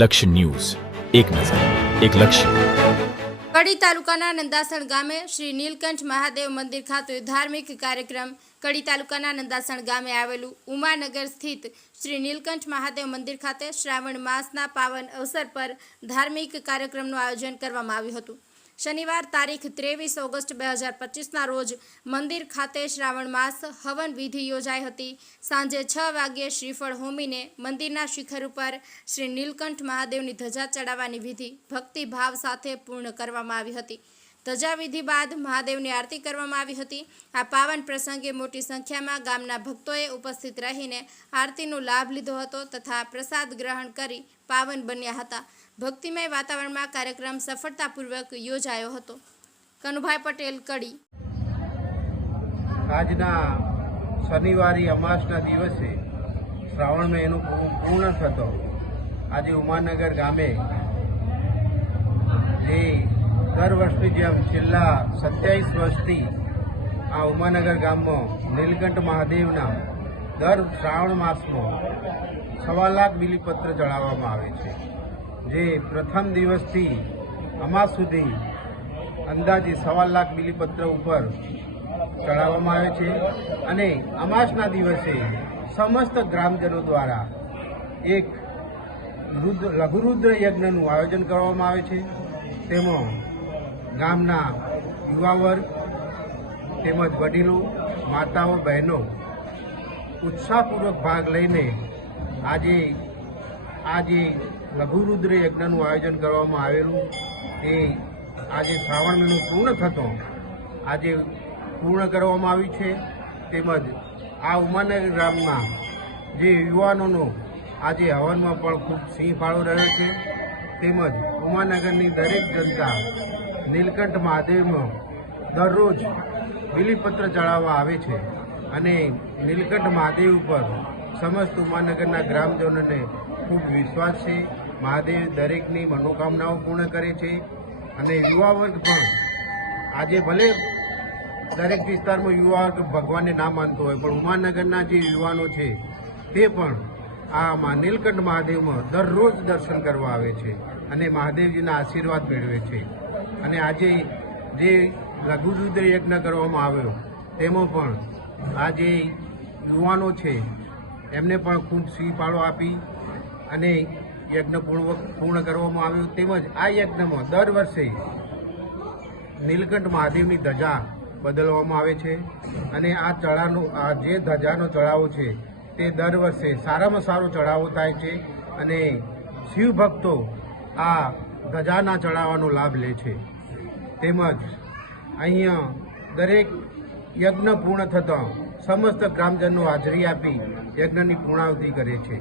લક્ષ્ય ન્યૂઝ, એક નજર, એક લક્ષ્ય. કડી તાલુકાના નંદાસણ ગામે શ્રી નીલકંઠ મહાદેવ મંદિર ખાતે ધાર્મિક કાર્યક્રમ. કડી તાલુકાના નંદાસણ ગામે આવેલું ઉમાનગર સ્થિત શ્રી નીલકંઠ મહાદેવ મંદિર ખાતે શ્રાવણ માસના પાવન અવસર પર ધાર્મિક કાર્યક્રમનું આયોજન કરવામાં આવ્યું હતું. શનિવાર તારીખ 23 ઓગસ્ટ 2025ના રોજ મંદિર ખાતે શ્રાવણ માસ હવન વિધિ યોજાઈ હતી. સાંજે 6 વાગ્યે શ્રીફળ હોમીને મંદિરના શિખર ઉપર શ્રી નીલકંઠ મહાદેવની ધજા ચડાવવાની વિધિ ભક્તિભાવ સાથે પૂર્ણ કરવામાં આવી હતી. ધજા વિધિ બાદ મહાદેવની આરતી કરવામાં આવી હતી. આ પાવન પ્રસંગે મોટી સંખ્યામાં ગામના ભક્તોએ ઉપસ્થિત રહીને આરતીનો લાભ લીધો હતો તથા પ્રસાદ ગ્રહણ કરી પાવન બન્યા હતા. ભક્તિમય વાતાવરણમાં કાર્યક્રમ સફળતાપૂર્વક યોજાયો હતો. કનુભાઈ પટેલ, કડી. આજના શનિવારી અમાસના દિવસે શ્રાવણ મહિનો પૂર્ણ થતો આજે ઉમાનગર ગામે જે દર વર્ષની જેમ છેલ્લા 27 વર્ષથી આ ઉમાનગર ગામમાં નીલકંઠ મહાદેવના દર શ્રાવણ માસમાં 1.25 લાખ બિલીપત્ર ચડાવવામાં આવે છે. જે પ્રથમ દિવસથી અમાસ સુધી અંદાજે 1.25 લાખ બિલીપત્ર ઉપર ચડાવવામાં આવે છે અને અમાસના દિવસે સમસ્ત ગ્રામજનો દ્વારા એક લઘુરુદ્ર યજ્ઞનું આયોજન કરવામાં આવે છે. તેમાં ગામના યુવા વર્ગ તેમજ વડીલો, માતાઓ, બહેનો ઉત્સાહપૂર્વક ભાગ લઈને આજે લઘુરુદ્ર યજ્ઞનું આયોજન કરવામાં આવેલું એ આજે શ્રાવણ મહિનો પૂર્ણ થતો આજે પૂર્ણ કરવામાં આવ્યું છે. તેમજ આ ઉમાનગર ગામમાં જે યુવાનોનો આજે હવનમાં પણ ખૂબ સિંહ ફાળો રહ્યો છે. તેમજ ઉમાનગરની દરેક જનતા નીલકંઠ મહાદેવમાં દરરોજ બિલીપત્ર ચડાવવા આવે છે અને નીલકંઠ મહાદેવ ઉપર સમસ્ત ઉમાનગરના ગ્રામજનોને ખૂબ વિશ્વાસ છે. મહાદેવ દરેકની મનોકામનાઓ પૂર્ણ કરે છે અને યુવા વર્ગ પણ આજે ભલે દરેક વિસ્તારમાં યુવા વર્ગ ભગવાનને ના માનતો હોય પણ ઉમાનગરના જે યુવાનો છે તે પણ આમાં નીલકંઠ મહાદેવમાં દરરોજ દર્શન કરવા આવે છે અને મહાદેવજીના આશીર્વાદ મેળવે છે. અને આજે જે લઘુરુદ્ર યજ્ઞ કરવામાં આવ્યો તેમાં પણ આ જે યુવાનો છે એમને પણ ખૂબ સિંહ ફાળો આપી અને યજ્ઞ પૂર્ણ કરવામાં આવ્યો. તેમજ આ યજ્ઞમાં દર વર્ષે નીલકંઠ મહાદેવની ધજા બદલવામાં આવે છે અને આ જે ધજાનો ચઢાવો છે તે દર વર્ષે સારામાં સારો ચઢાવો થાય છે અને શિવ ભક્તો આ ધજાના ચઢાવવાનો લાભ લે છે. તેમજ અહીંયા દરેક યજ્ઞ પૂર્ણ થતાં સમસ્ત ગ્રામજનો હાજરી આપી યજ્ઞની પૂર્ણાહુતિ કરે છે.